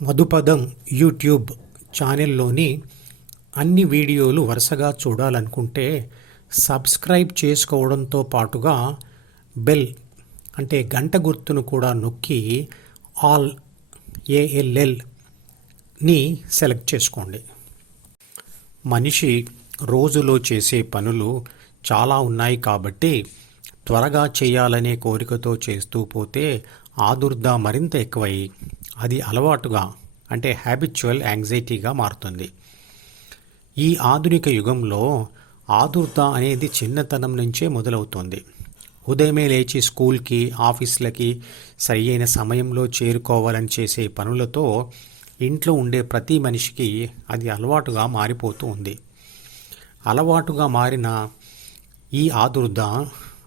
మధుపదం YouTube ఛానల్లోని అన్ని వీడియోలు వరుసగా చూడాలనుకుంటే సబ్స్క్రైబ్ చేసుకోవడంతో పాటుగా బెల్ అంటే గంట గుర్తును కూడా నొక్కి ఆల్ ఏఎల్ఎల్ని సెలెక్ట్ చేసుకోండి. మనిషి రోజులో చేసే పనులు చాలా ఉన్నాయి కాబట్టి త్వరగా చేయాలనే కోరికతో చేస్తూ పోతే ఆదుర్ద మరింత ఎక్కువై అది అలవాటుగా అంటే హ్యాబిచువల్ యాంగ్జైటీగా మారుతుంది. ఈ ఆధునిక యుగంలో ఆదుర్ద అనేది చిన్నతనం నుంచే మొదలవుతుంది. ఉదయమే లేచి స్కూల్కి ఆఫీసులకి సరి అయిన సమయంలో చేరుకోవాలని చేసే పనులతో ఇంట్లో ఉండే ప్రతి మనిషికి అది అలవాటుగా మారిపోతూ ఉంది. అలవాటుగా మారిన ఈ ఆదుర్ద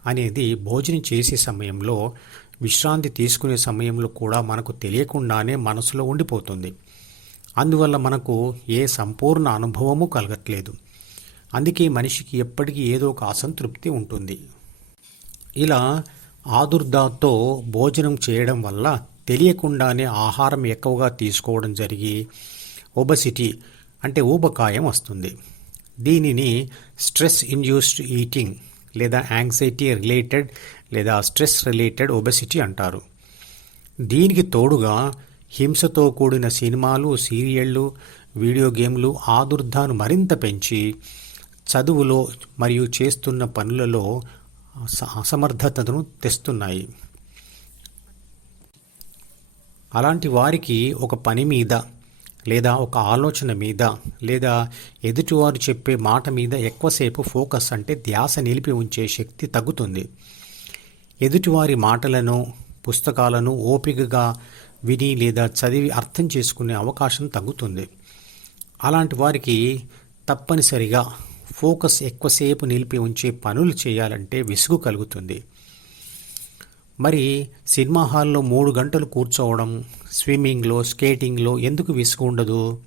అనేది భోజనం చేసే సమయంలో విశ్రాంతి తీసుకునే సమయంలో కూడా మనకు తెలియకుండానే మనసులో ఉండిపోతుంది. అందువల్ల మనకు ఏ సంపూర్ణ అనుభవము కలగట్లేదు. అందుకే మనిషికి ఎప్పటికీ ఏదో ఒక అసంతృప్తి ఉంటుంది. ఇలా ఆదుర్దాతో భోజనం చేయడం వల్ల తెలియకుండానే ఆహారం ఎక్కువగా తీసుకోవడం జరిగి ఒబసిటీ అంటే ఊబకాయం వస్తుంది. దీనిని స్ట్రెస్ ఇండ్యూస్డ్ ఈటింగ్ లేదా యాంగ్జైటీ రిలేటెడ్ లేదా స్ట్రెస్ రిలేటెడ్ ఒబెసిటీ అంటారు. దీనికి తోడుగా హింసతో కూడిన సినిమాలు సీరియళ్ళు వీడియో గేమ్లు ఆదుర్దాను మరింత పెంచి చదువులో మరియు చేస్తున్న పనులలో అసమర్థతను తెస్తున్నాయి. అలాంటి వారికి ఒక పని మీద లేదా ఒక ఆలోచన మీద లేదా ఎదుటివారు చెప్పే మాట మీద ఎక్కువసేపు ఫోకస్ అంటే ధ్యాస నిలిపి ఉంచే శక్తి తగ్గుతుంది. ఎదుటివారి మాటలను పుస్తకాలను ఓపికగా విని లేదా చదివి అర్థం చేసుకునే అవకాశం తగ్గుతుంది. అలాంటి వారికి తప్పనిసరిగా ఫోకస్ ఎక్కువసేపు నిలిపి ఉంచే పనులు చేయాలంటే విసుగు కలుగుతుంది. మరి సినిమా హాల్లో మూడు గంటలు కూర్చోవడం స్విమ్మింగ్లో స్కేటింగ్లో ఎందుకు విసుగు ఉండదు?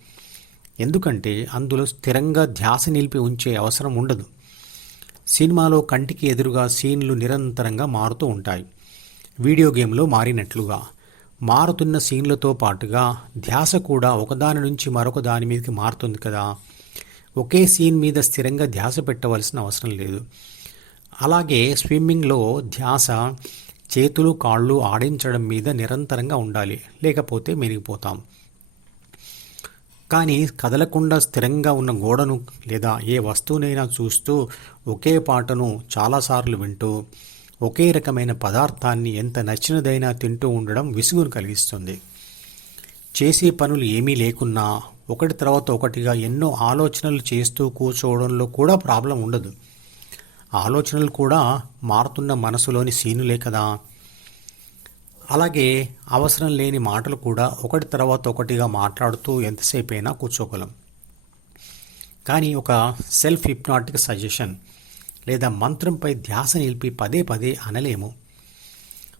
ఎందుకంటే అందులో స్థిరంగా ధ్యాస నిలిపి ఉంచే అవసరం ఉండదు. సినిమాలో కంటికి ఎదురుగా సీన్లు నిరంతరంగా మారుతూ ఉంటాయి. వీడియో గేమ్లో మారినట్లుగా మారుతున్న సీన్లతో పాటుగా ధ్యాస కూడా ఒకదాని నుంచి మరొక దాని మీదకి మారుతుంది కదా? ఒకే సీన్ మీద స్థిరంగా ధ్యాస పెట్టవలసిన అవసరం లేదు. అలాగే స్విమ్మింగ్లో ధ్యాస చేతులు కాళ్ళు ఆడించడం మీద నిరంతరంగా ఉండాలి. లేకపోతే మెరిగిపోతాం. కానీ కదలకుండా స్థిరంగా ఉన్న గోడను లేదా ఏ వస్తువునైనా చూస్తూ ఒకే పాటను చాలాసార్లు వింటూ ఒకే రకమైన పదార్థాన్ని ఎంత నచ్చినదైనా తింటూ ఉండడం విసుగును కలిగిస్తుంది. చేసే పనులు ఏమీ లేకున్నా ఒకటి తర్వాత ఒకటిగా ఎన్నో ఆలోచనలు చేస్తూ కూర్చోవడంలో కూడా ప్రాబ్లం ఉండదు. ఆలోచనలు కూడా మారుతున్న మనసులోని సీనులే కదా. అలాగే అవసరం లేని మాటలు కూడా ఒకటి తర్వాత ఒకటిగా మాట్లాడుతూ ఎంతసేపైనా కూర్చోగలం. కానీ ఒక సెల్ఫ్ హిప్నాటిక్ సజెషన్ లేదా మంత్రంపై ధ్యాస నిలిపి పదే పదే అనలేము.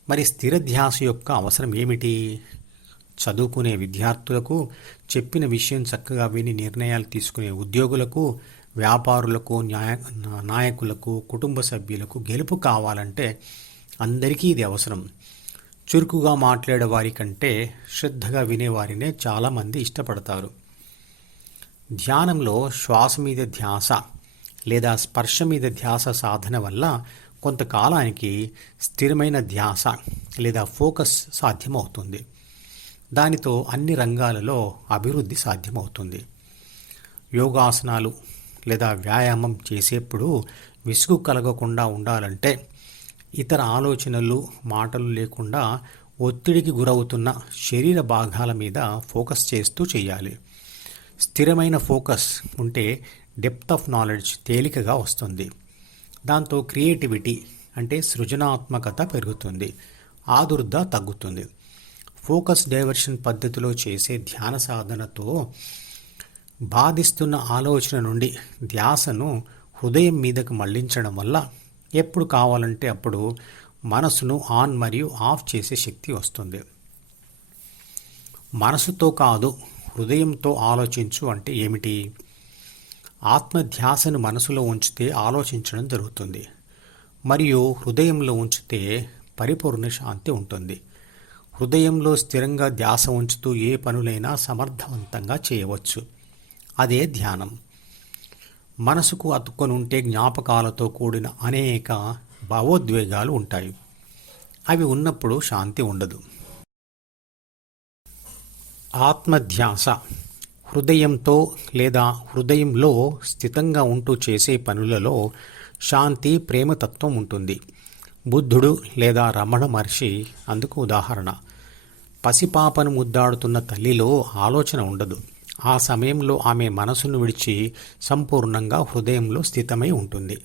మరి స్థిర ధ్యాస యొక్క అవసరం ఏమిటి? చదువుకునే విద్యార్థులకు చెప్పిన విషయం చక్కగా విని నిర్ణయాలు తీసుకునే ఉద్యోగులకు వ్యాపారులకు న్యాయ నాయకులకు కుటుంబ సభ్యులకు గెలుపు కావాలంటే అందరికీ ఇది అవసరం. చురుకుగా మాట్లాడే వారి కంటే శ్రద్ధగా వినేవారినే చాలామంది ఇష్టపడతారు. ధ్యానంలో శ్వాస మీద ధ్యాస లేదా స్పర్శ మీద ధ్యాస సాధన వల్ల కొంతకాలానికి స్థిరమైన ధ్యాస లేదా ఫోకస్ సాధ్యమవుతుంది. దానితో అన్ని రంగాలలో అభివృద్ధి సాధ్యమవుతుంది. యోగాసనాలు లేదా వ్యాయామం చేసేప్పుడు విసుగు కలగకుండా ఉండాలంటే ఇతర ఆలోచనలు మాటలు లేకుండా ఒత్తిడికి గురవుతున్న శరీర భాగాల మీద ఫోకస్ చేస్తూ చేయాలి. స్థిరమైన ఫోకస్ ఉంటే డెప్త్ ఆఫ్ నాలెడ్జ్ తేలికగా వస్తుంది. దాంతో క్రియేటివిటీ అంటే సృజనాత్మకత పెరుగుతుంది ఆదుర్ద తగ్గుతుంది. ఫోకస్ డైవర్షన్ పద్ధతిలో చేసే ధ్యాన సాధనతో బాధిస్తున్న ఆలోచన నుండి ధ్యాసను హృదయం మీదకు మళ్ళించడం వల్ల ఎప్పుడు కావాలంటే అప్పుడు మనసును ఆన్ మరియు ఆఫ్ చేసే శక్తి వస్తుంది. మనసుతో కాదు హృదయంతో ఆలోచించు అంటే ఏమిటి? ఆత్మధ్యాసను మనసులో ఉంచితే ఆలోచించడం జరుగుతుంది. మరియు హృదయంలో ఉంచితే పరిపూర్ణ శాంతి ఉంటుంది. హృదయంలో స్థిరంగా ధ్యాస ఉంచుతూ ఏ పనులైనా సమర్థవంతంగా చేయవచ్చు. అదే ధ్యానం. మనసుకు అతుక్కొనుంటే జ్ఞాపకాలతో కూడిన అనేక భావోద్వేగాలు ఉంటాయి. అవి ఉన్నప్పుడు శాంతి ఉండదు. ఆత్మధ్యాస హృదయంతో లేదా హృదయంలో స్థితంగా ఉంటూ చేసే పనులలో శాంతి ప్రేమతత్వం ఉంటుంది. బుద్ధుడు లేదా రమణ మహర్షి అందుకు ఉదాహరణ. పసిపాపను ముద్దాడుతున్న తల్లిలో ఆలోచన ఉండదు. ఆ సమయంలో ఆమె మనసును విడిచి సంపూర్ణంగా హృదయంలో స్థితమై ఉంటుంది.